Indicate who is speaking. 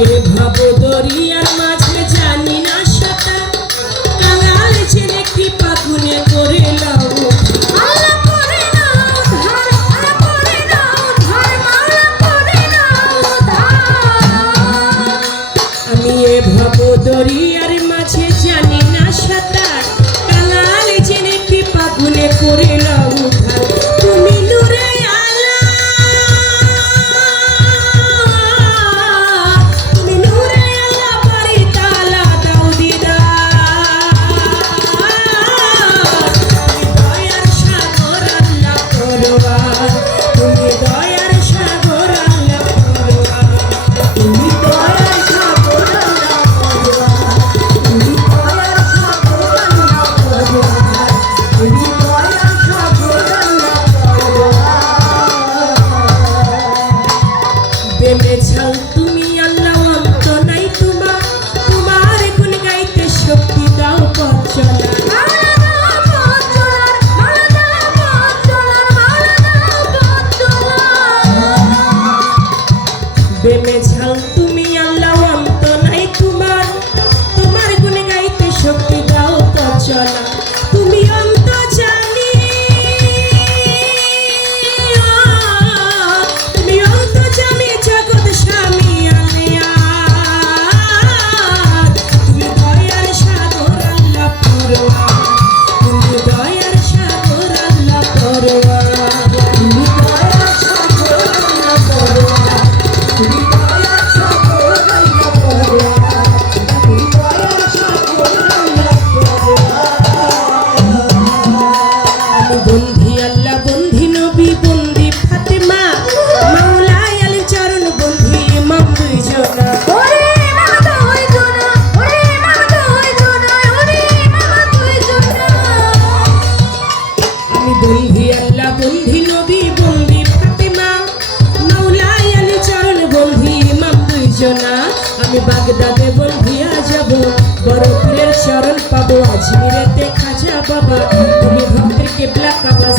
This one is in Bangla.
Speaker 1: থাকে ভব দরিয়ার মাঝে জানি না সাঁতার কাঙাল ছেলে কি পাগুনে de বাগদাদে বন্ধিয়া যাব। বড় পীরের চরণ পাবো। আজমিরেতে খাজা বাবা। তুমি ভক্তের কেবলা কাবা